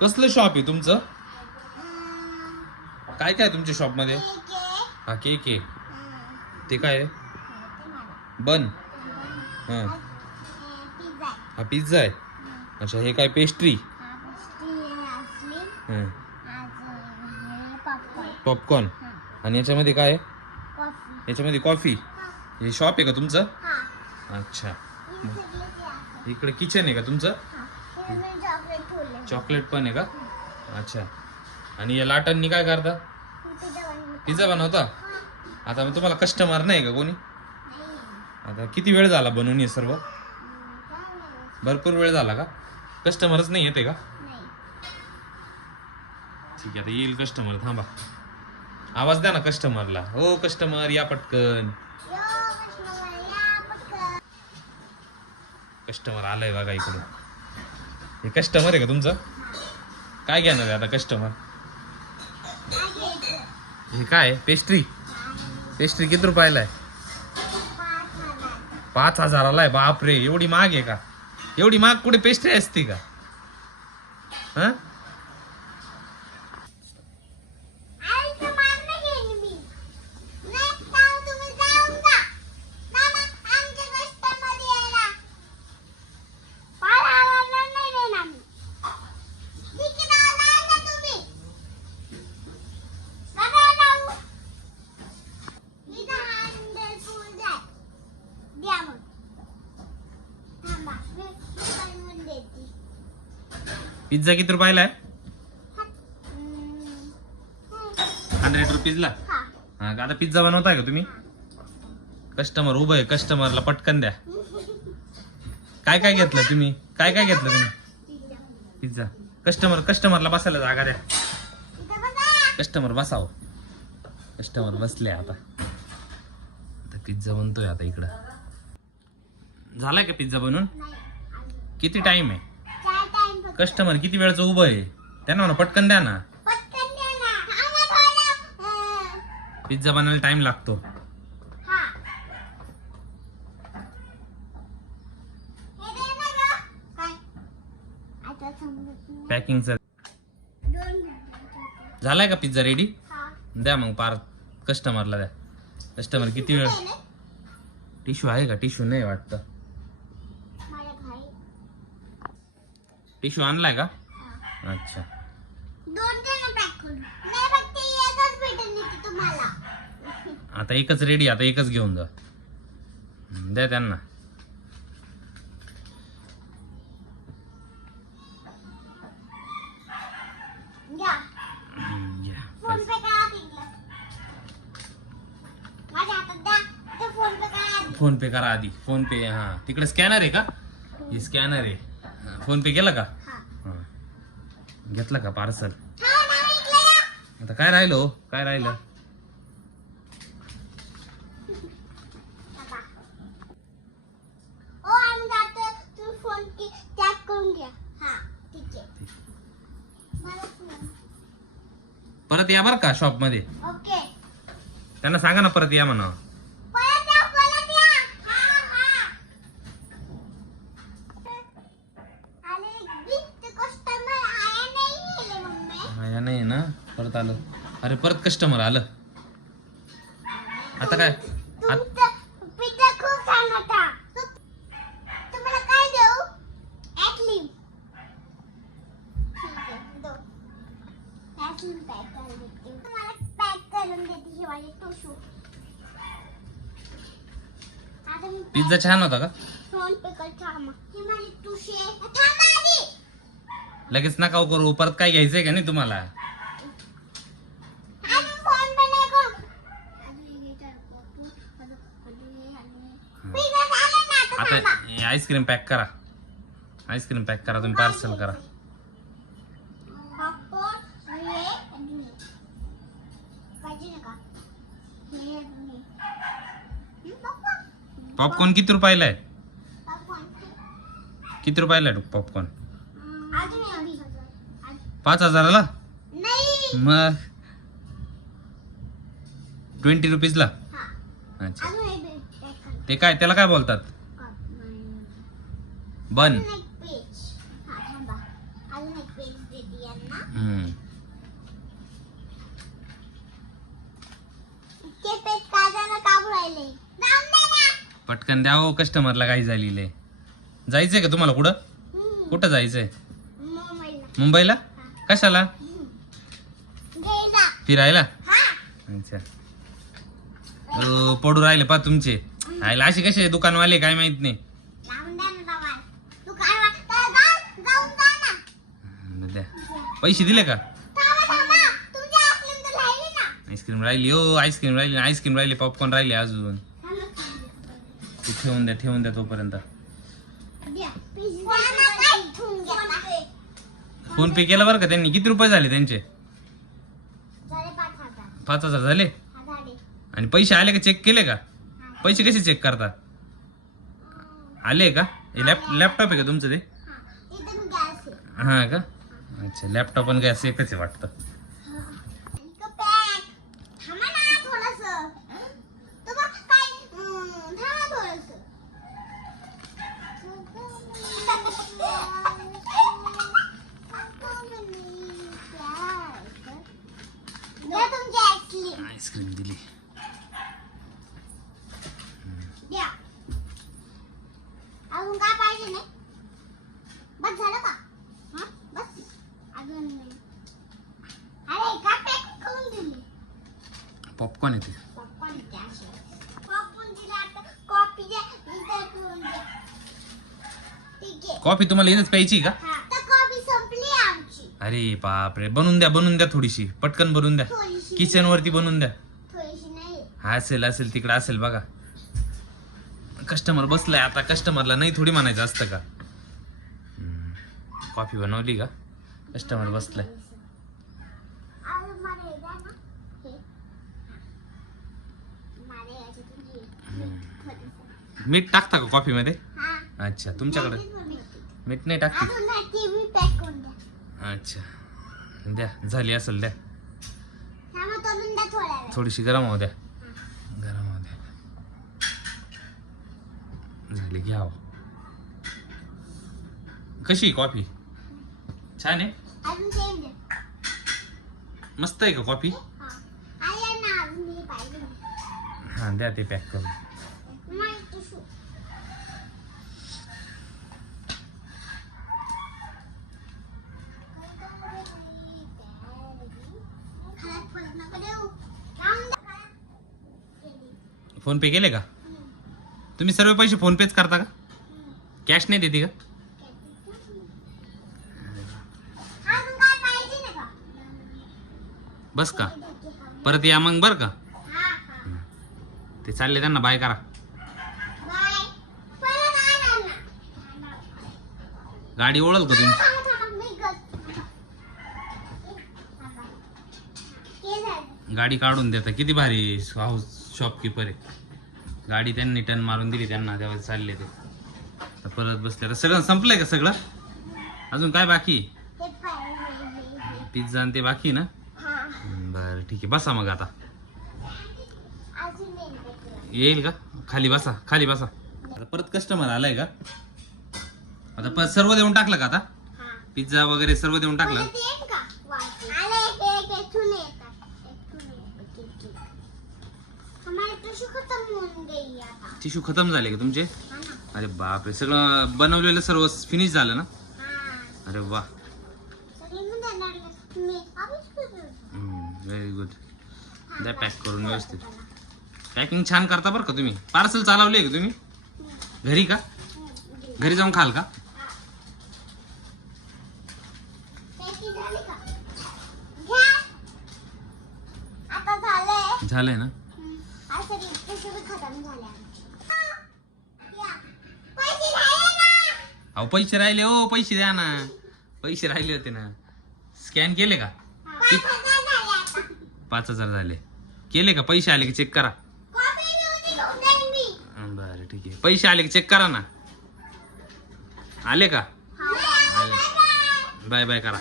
कसलं शॉप आहे तुमचं? काय काय तुमच्या शॉपमध्ये हा केक आहे. ते काय आहे? बन. हां. हा पिझ्झा आहे. अच्छा हे काय पेस्ट्री पॉपकॉर्न आणि याच्यामध्ये काय आहे? याच्यामध्ये कॉफी हे. शॉप आहे का तुमचं? अच्छा. इकडे किचन आहे. का तुमचं? चॉकलेट पण आहे का? अच्छा. आणि या लाटांनी काय करता? पिझ्झा बनवता. आता मग तुम्हाला कस्टमर नाही का कोणी? आता किती वेळ झाला बनवून हे सर्व? भरपूर वेळ झाला का? कस्टमरच नाही येते का? ठीक आहे आता येईल कस्टमर थांबा. आवाज द्या ना कस्टमरला हो कस्टमर या पटकन. कस्टमर आलंय बघा इकडे हे कस्टमर आहे का तुमचं? काय घेणार आहे आता कस्टमर हे काय? पेस्ट्री पेस्ट्री किती रुपयाला आहे? पाच हजाराला आहे? बापरे एवढी महाग आहे का? एवढी महाग कुठे पेस्ट्री असते का? हा? पिझ्झा किती रुपयाला आहे? हंड्रेड रुपीजला? हा. का आता पिझ्झा बनवताय का तुम्ही? कस्टमर उभं आहे कस्टमरला पटकन द्या. काय काय घेतलं तुम्ही? काय काय घेतलं तुम्ही? पिझ्झा. कस्टमर कस्टमरला बसायला जागा द्या. कस्टमर बसाव. कस्टमर बसले आता. आता पिझ्झा बनतोय आता इकडं. झालाय का पिझ्झा बनवून किती टाइम आहे? कस्टमर किती वेळचं उभं आहे? त्यांना म्हणा पटकन द्या ना. पिझ्झा बनायला टाइम लागतो. पॅकिंगचा झालाय का पिझ्झा रेडी द्या मग पार कस्टमरला द्या. कस्टमर किती वेळ? टिश्यू आहे का? टिश्यू नाही वाटतं. टिश्यू आणलाय का? अच्छा. दोन जण पॅक करून. नाही फक्त एकच भेटेल इथे तुम्हाला. आता एकच रेडी आता एकच घेऊन जा. हम्म, द्या त्यांना. घ्या. हम्म, घ्या. फोन पे करा तिथलं. माझ्या हातात द्या. ते फोन पे करा आधी. फोन पे करा आधी. फोन पे हा. तिकडे स्कॅनर आहे का? हे स्कॅनर आहे. हा, फोन पे केलं का? हा. घेतलं का पार्सल? हा आता काय राहिलं हो? काय राहिलं? बाबा. ओ आम्ही जातो तुम्ही फोन की टॅप करून घ्या. हा ठीक आहे. मला फोन. परत या बरं का शॉपमध्ये? ओके. त्यांना सांगा ना परत या म्हणा परत या परत या हा हा अरे बिग कस्टमर आया नाही गेले मम्मी हा या नाही ना परत आलं. अरे परत कस्टमर आलं. आता काय? पिझ्झा खूप छान होता. का? लगेच नका करू. परत काय घ्यायचंय का नाही तुम्हाला अजून फोन पे नाही करू अजून हे काय अजून अजून हे आणि पिझ्झा झाला ना आता आईस्क्रीम पॅक करा. आईस्क्रीम पॅक करा तुम्ही पार्सल करा. पॉपकॉर्न किती रुपयाला आहे? किती रुपयाला आहे पॉपकॉर्न पाच हजाराला? मग? ट्वेंटी रुपीजला अच्छा. ते काय त्याला काय बोलतात? बन. हा राहिले. पटकन द्या हो कस्टमरला काही झालेलं. आहे जायचंय का तुम्हाला कुठं. कुठं जायचंय? मुंबईला. मुंबईला? कशाला? फिरायला? हा. अच्छा. पडू राहिले पा तुमचे. आयला असे कसे दुकानवाले काय माहीत नाही लावून द्या ना दवा तू काय वाटतं जा जाऊन जा ना हम्म, द्या पैसे दिले का? आईस्क्रीम तर राहिली ना. आईस्क्रीम राहिली हो आईस्क्रीम राहिली आईस्क्रीम राहिली पॉपकॉर्न राहिले अजून. ते ठेवून द्या ठेवून द्या तोपर्यंत. फोन पे केला बरं का त्यांनी? किती रुपये झाले त्यांचे? झाले पाच हजार. पाच हजार झाले. आणि पैसे आले का चेक केले का. पैसे कसे चेक करता? आले का? हे लॅप लॅपटॉप आहे का तुमचं ते? हा. हा का? अच्छा लॅपटॉप आणि गॅस एकच आहे वाटतं इतकं पॅक थांबा ना थोडंसं तू बघ काय हम्म, थांबा थोडंसं द्या तुमची आईस्क्रीम आईस्क्रीम दिली द्या अजून काय पाहिजे नाही बस झालं का हा बस अजून नाही अरे का पॅक करून दिली पॉपकॉर्न येते. कॉफी तुम्हाला इथेच प्यायची का? हा. अरे बापरे बनवून द्या बनवून द्या थोडीशी. पटकन बनवून द्या. किचन वरती बनवून द्या. हा असेल असेल तिकडे असेल बघा. कस्टमर बसलाय आता कस्टमरला नाही थोडी म्हणायचं असतं का. कॉफी बनवली का? कस्टमर बसलाय अरे मला हे द्या ना हे मला याच्यातून हे थोडंसं. मीठ टाकता का कॉफीमध्ये? अच्छा तुमच्याकडे. मीठ नाही टाकते. अच्छा. द्या झाली असेल द्या. थोडीशी गरम होऊ द्या. गरम होऊ द्या. झाली घ्या हो. कशी कॉफी? छान आहे? मस्त आहे का कॉफी? हा द्या ते पॅक करून नाही टिशू खराब पडत नका देऊ. लावून द्या. फोन पे केले का? तुम्ही सर्व पैसे फोन पेच करता का? कॅश नाही देते का? बस का? परत या मग बरं का? ते चालले त्यांना बाय करा. गाडी ओळल का तुमची गाडी काढून देता. किती भारी हाऊस शॉपकीपर आहे. गाडी त्यांनी टर्न मारून दिली त्यांना तेव्हा चालले ते. आता परत बसले. आता सगळं संपलंय का सगळं? अजून काय बाकी? पिझ्झा आणि ते बाकी ना? बरं ठीक आहे. बसा मग आता. येईल का? खाली बसा खाली बसा. आता परत कस्टमर आलाय का? आता परत सर्व देऊन टाकलं का आता? पिझ्झा वगैरे सर्व देऊन टाकलं? टिश्यू खत्म होऊन गई आता. टिश्यू खतम झाले का तुमचे? हा ना? अरे बापरे सगळं बनवलेलं सर्व फिनिश झालं ना? हा. अरे वा. सगळे मी करतो. व्हेरी गुड द्या पॅक करून व्यवस्थित. पॅकिंग छान करता बरं का तुम्ही? पार्सल चालवले का तुम्ही? घरी का? घरी जाऊन खाल का? पॅकिंग झाली का? घ्या. आता झालंय. झालंय ना? खतम झाले आमचे. या. पैसे राहिले ना अहो पैसे राहिले हो पैसे द्या ना पैसे राहिले होते ना स्कॅन केले का पाच हजार झाले आता. पाच हजार झाले केले का पैसे आले की चेक करा कॉफी घेऊन घेऊन जाईन मी. बरं ठीक आहे पैसे आले की चेक करा ना आले का हा. बाय बाय करा